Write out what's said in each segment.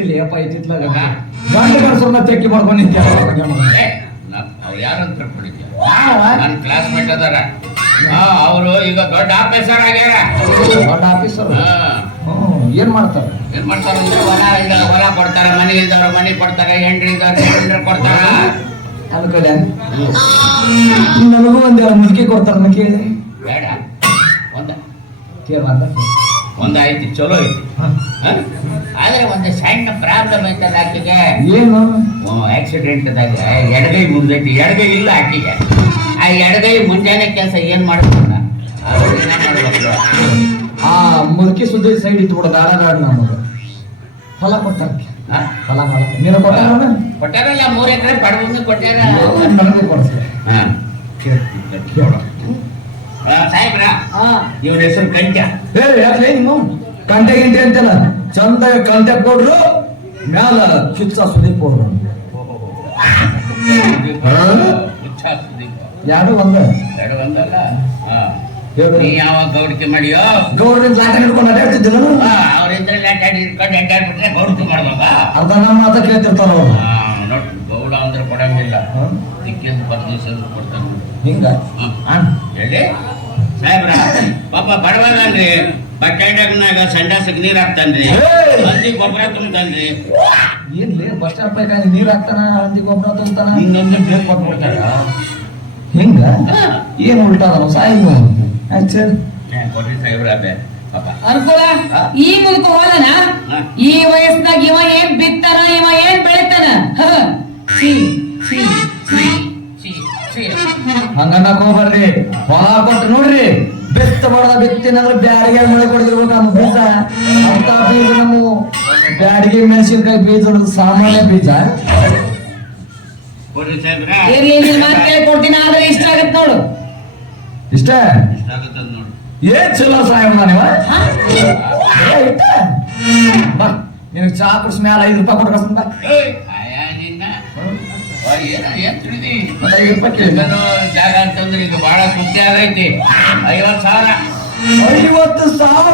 ಗಂಟಿಲಿ ಅಪ್ಪ ಇತ್ತಿತ್ಲಾಗ ಗಂಟು ಕಳ್ಸೋರ್ನ ತೆಕ್ಕಿ ಮಾಡ್ಕೊಂಡು ನಿಂತೆ ಅವ್ರು ಯಾರಂತ ಕಟ್ಬಿಟ್ಟಿದ್ಯ ನನ್ನ ಕ್ಲಾಸ್ಮೇಟ್ ಅದಾರ ಅವರು ಈಗ ದೊಡ್ಡ ಆಫೀಸರ್ ಆಗ್ಯಾರ. ದೊಡ್ಡ ಆಫೀಸರ್ ಏನ್ ಮಾಡ್ತಾರ ಅಂದ್ರೆ ಹೊಲ ಕೊಡ್ತಾರ, ಮನೆ ಇದ್ದವ್ರ ಮನೆ ಕೊಡ್ತಾರ, ಹೆಂಡ್ರಿ ಇದ್ದವ್ರ ಕೊಡ್ತಾರ. ಅದಕ್ಕೆ ನನಗೂ ಒಂದು ಮುದುಕಿ ಕೊಡ್ತಾರ ಕೇಳಿ ಬೇಡ ಒಂದ ಐತಿ ಚಲೋ ಐತಿ. ಆದ್ರೆ ಒಂದು ಸಣ್ಣ ಪ್ರಾಬ್ಲಮ್ ಐತಲ್ಲ ಆಕೆಗೆ. ಏನು ಆಕ್ಸಿಡೆಂಟ್ ಅದಾಗ ಎಡಗೈ ಮುಂದೈತಿ, ಎಡಗೈ ಇಲ್ಲ ಆಕೆಗೆ. ಆ ಎಡಗೈ ಮುಂಜಾನೆ ಕೆಲಸ ಏನ್ ಮಾಡ್ತಾರ ಆ ಮುದುಕಿ ಸುದ್ದಿ ಸೈಡ್ ಇಟ್ಟು ಬಿಡೋದು ಆಡಗಾಡ ನಮಗೆ ಹೊಲ ಕೊಡ್ತಾರ. ಹೊಲ ನೀನು ಕೊಟ್ಟಾರಲ್ಲ 3 ಎಕರೆ ಬಡವಂಗ ಕೊಟ್ಟಾರ. ನನಗೆ ಕೊಡ್ತಾರೆ ಸಾಹೇಬ್ರ ಇವ್ರ ಹೆಸರು ಕಂಟ್ಯ. ಯಾಕೆ ನೀವು ಕಂಟೆ ಗಿಂಟೆ ಅಂತಲ್ಲ, ಚಂದ ಕಂಟೆ ಕೊಡ್ರು ಮ್ಯಾಲ ಕಿಚ್ಚ ಸುದೀಪ್ ಕೊಡ್ರು. ಎರಡು ಒಂದಲ್ಲ. ನೀ ಯಾವಾಗ ಗೌಡಿಕೆ ಮಾಡಿಯೋ ಗೌಡ್ರಿಂದ ಲಾಟ ಹಿಡ್ಕೊಂಡು ಅಡ್ಡಾಡ್ತಿದ್ದ ಅವ್ರಿಂದ ಲಾಟ ಹಿಡ್ಕೊಂಡು ಅಡ್ಡಾಡ್ಬಿಟ್ರೆ ಗೌಡಿಕೆ ಮಾಡ್ಬೇಕ. ಅರ್ಧ ನಮ್ಮ ಮಾತ ಕೇಳ್ತಿರ್ತಾರ ಅವ್ರು. ನೋಡ್ ಗೌಡ ಅಂದ್ರೆ ಕೊಡಂಗಿಲ್ಲ, ದಿಕ್ಕಿಂದ ಪರದೇಶರು ಕೊಡ್ತಾನ. ಹಿಂಗ ಹೇಳಿ ಸಾಹೇಬ್ರ ಪಾಪ ಬಡವನ್ರಿ ಬಸ್ ಸ್ಟ್ಯಾಂಡ್ನಾಗ ಸಂಡಾಸಕ್ ನೀರ್ ಹಾಕ್ತಾನ್ರಿ, ಹಂದಿ ಗೊಬ್ಬರ ತುಂಬ್ತಾನ್ರಿ. ಏನ್ಲಿ ಬಸ್ ಸ್ಟಾಪ್ ನೀರ್ ಹಾಕ್ತಾನ, ಹಂದಿ ಗೊಬ್ಬರ ತುಂಬ್ತಾನ, ಇನ್ನೊಂದು ಬೇಕ್ ಕೊಟ್ಬಿಡ್ತಾರ. ಹಿಂಗ ಏನ್ ಉಲ್ಟಾದ ಸಾಯಿಬ ಕೊಡ್ರಿ ಸಾಹೇಬ್ರ ಪಾಪ ಅನುಕೂಲ. ಈ ಮುದುಕ ಹೋದನ ಈ ವಯಸ್ಸಿನಾಗ ಇವ ಏನ್ ಬಿತ್ತಾನ, ಇವ ಏನ್ ಬೆಳಿತಾನ. ಹಂಗನ್ನಕ್ ಹೋಗ್ಬರ್ರಿ. ಹೊಲ ಕೊಟ್ಟು ನೋಡ್ರಿ, ಬೆತ್ತ ಮಾಡದ ಬೆತ್ತಿನಂದ್ರೆ ಬ್ಯಾಡಿಗೆ ಮಳೆ ಕೊಡ್ತಿರ್ಬೇಕು. ನಮ್ಮ ಬೀಜ ಅಂತ ಬೀಜ, ನಮ್ಮ ಬ್ಯಾಡಿಗೆ ಮೆಣಸಿನ್ಕಾಯಿ ಬೀಜ ಸಾಮಾನ್ಯ ಬೀಜ. ಇರ್ಲಿ ನಿನ್ ಮಾತು ಕೇಳಿ ಕೊಡ್ತೀನಿ, ಆದ್ರೆ ಇಷ್ಟ ಆಗತ್ ನೋಡು. ಇಷ್ಟ ನೋಡು ಏನ್ ಚಲೋ ಸಾಯಮ್ಮ ನೀವ. ಬಾ ನಿನಗೆ ಚಾ ಕುಡ್ಸ್ ಮ್ಯಾಲ 5 ರೂಪಾಯಿ ಕೊಡ್ಕಂತ. ಜಾಗ ಅಂತಂದ್ರೆ ಇದು ಬಹಳ ತುಟ್ಟಿ ಆಗೈತಿ. 50,000. 50,000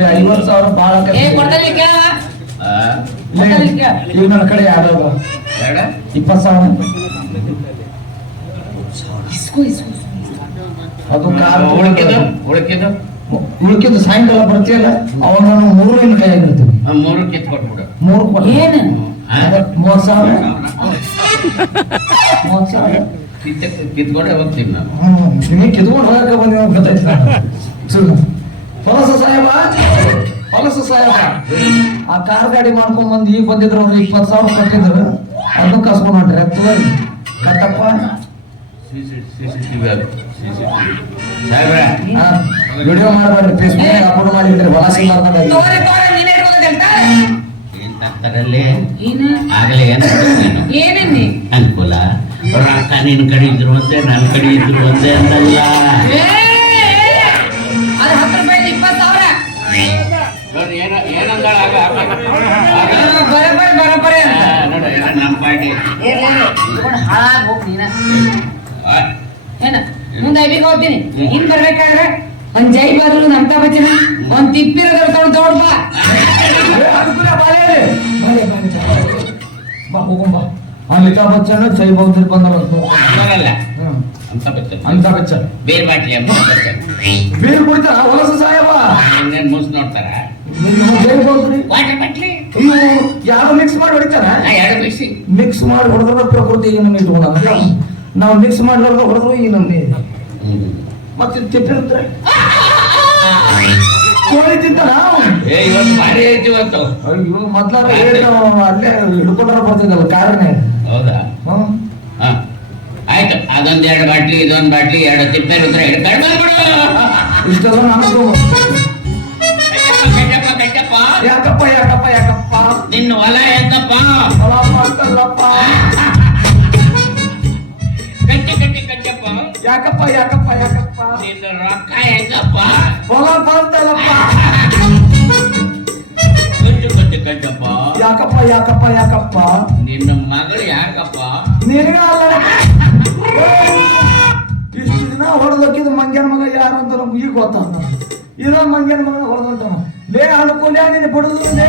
50,000 ಬಾಳ ಈಗ ನನ್ನ ಕಡೆ ಯಾವ್ದು 20,000 ಅದು ಉಳ್ಕಿದ್ದು ಸಾಯಂಕಾಲ ಬರ್ತೀಯಲ್ಲ ಅವಾಗ ನಾನು 3 ಕೈಯಾಗಿರ್ತೀವಿ. 3 ಕಿತ್ ಕೊಟ್ಬಿಡು. 3 ಕೊಟ್ಟು ಏನು 30,000 ಕಿತ್ಕೊಂಡೆ ಹೋಗ್ತೀವಿ ನಾವು. ನೀವು ಕಿತ್ಕೊಂಡು ಹೋಗಕ್ಕೆ ಬಂದ ಗೊತ್ತಾಯ್ತು. ಹೊಲಸ ಸಾಹೇಬ ಆ ಕಾರ್ ಗಾಡಿ ಮಾಡ್ಕೊಂಡ್ ಬಂದು ಈಗ ಬಂದಿದ್ರು ಅವ್ರು 20,000 ಕಟ್ಟಿದ್ರು. ಅದನ್ನು ಕಸ್ಕೊಂಡ್ ಹೊಂಟ್ರಿ ಕಟ್ಟಪ್ಪ. ವಿಡಿಯೋ ಮಾಡಬೇಡ್ರಿ, ಫೇಸ್ಬುಕ್ ಅಪ್ಲೋಡ್ ಮಾಡಿದ್ರಿ. ಹೊಲ ಸಿಗ್ಲಾರ್ದಲ್ಲಿ ಆಗಲೇ ಏನೇನಿ ಅನುಕೂಲ. ರೊಕ್ಕ ನಿನ್ ಕಡೆ ಇದ್ರು ಒಂದೇ, ನನ್ನ ಕಡೆ ಇದ್ರು ಒಂದೇ ಅಂತಲ್ಲ. ಅದು 10 ರೂಪಾಯಿ 20,000 ಬರಬರಿ ನಮ್ಮ ಪಾರ್ಟಿ ಹಾಳಾಗಿ ಹೋಗಿ ನೀನ ಏನ ಮುಂದೆ ಐಬಿಗೆ ಹೋಗ್ತೀನಿ. ಇನ್ ಬರ್ಬೇಕಾದ್ರೆ ಒಂದ್ ಜೈ ಬದಲು ನಮ್ತಾ ಬಚ್ಚನ ಒಂದ್ ತಿಪ್ಪಿರೋದ್ರ ದೊಡ್ಡ ಬಾ ಹೋಗಂಬ. ಅಮಿತಾಬ್ ಬಚ್ಚನ್ ಜೈ ಬೌದ್ಧ ಬರಲ್ಲ ಅಂತ ಬಚ್ಚನ್ ಬೇರೆ ಬಾಟ್ಲಿ ಬೇರೆ ಕುಡಿತಾರ ಹೊಲಸ ಸಾಯವ. ಮೂಸ್ ನೋಡ್ತಾರ ಜೈ ಬೌದ್ರಿ ವಾಟರ್ ಬಾಟ್ಲಿ ಯಾರು ಮಿಕ್ಸ್ ಮಾಡಿ ಹೊಡಿತಾರ. 2 ಬಿಸಿ ಮಿಕ್ಸ್ ಮಾಡಿ ಹೊಡೆದ್ರ ಪ್ರಕೃತಿ ಈ ನಮ್ಗೆ ಇಟ್ಕೊಂಡ. ನಾವು ಮಿಕ್ಸ್ ಮಾಡ್ಲಾರ್ದ ಹೊಡೆದ್ರು ಈ ನಮ್ಗೆ ಮತ್ತೆ ತಿಪ್ಪಿರುತ್ತೆ. ಕೋಳಿ ತಿಂತ ನಾವು ಇವತ್ತು ಭಾರಿ ಐತಿ ಇವತ್ತು. ಅಯ್ಯೋ ಮೊದ್ಲಾರ ಅಲ್ಲೇ ಹಿಡ್ಕೊಂಡ್ರ ಬರ್ತಿದ್ದಲ್ಲ ಕಾರನೇ. ಹೌದಾ? ಆಯ್ತು, ಅದೊಂದ್ 2 ಬಾಟ್ಲಿ ಇದೊಂದ್ ಬಾಟ್ಲಿ 2 ತಿಪ್ಪೆ ಇರುತ್ತೆ. ಇಷ್ಟೆಲ್ಲ ನಮ್ದು ಯಾಕಪ್ಪ ನಿನ್ನ ಹೊಲ ಎಂತಪ್ಪ? ಹೊಲ ಮಾಡ್ತಲ್ಲಪ್ಪ. ಕಟ್ಟಿ ಕಟ್ಟಪ್ಪ. ಯಾಕಪ್ಪ ನಿನ್ನ ರೊಕ್ಕ ಹೆಂಗಪ್ಪ ಹೊಲ ಬಂತಲ್ಲಪ್ಪ. ಕಟ್ಟಪ್ಪ ಯಾಕಪ್ಪ ಯಾಕಪ್ಪ ಯಾಕಪ್ಪ ನಿನ್ನ ಮಗಳು ಯಾಕಪ್ಪ ನಿನಗ ಅಲ್ಲ. ಇಷ್ಟು ದಿನ ಹೊಡೆದಕ್ಕಿದ್ ಮಂಗ್ಯನ ಮಗ ಯಾರು ಅಂತ ನಮ್ಗೆ ಈಗ ಗೊತ್ತಾಗ. ಇದ ಮಂಗ್ಯನ ಮಗ ಹೊಡೆದಂತ ಲೇ ಅನುಕೂಲ ನಿನ್ನ ಬಿಡುದು ಲೇ.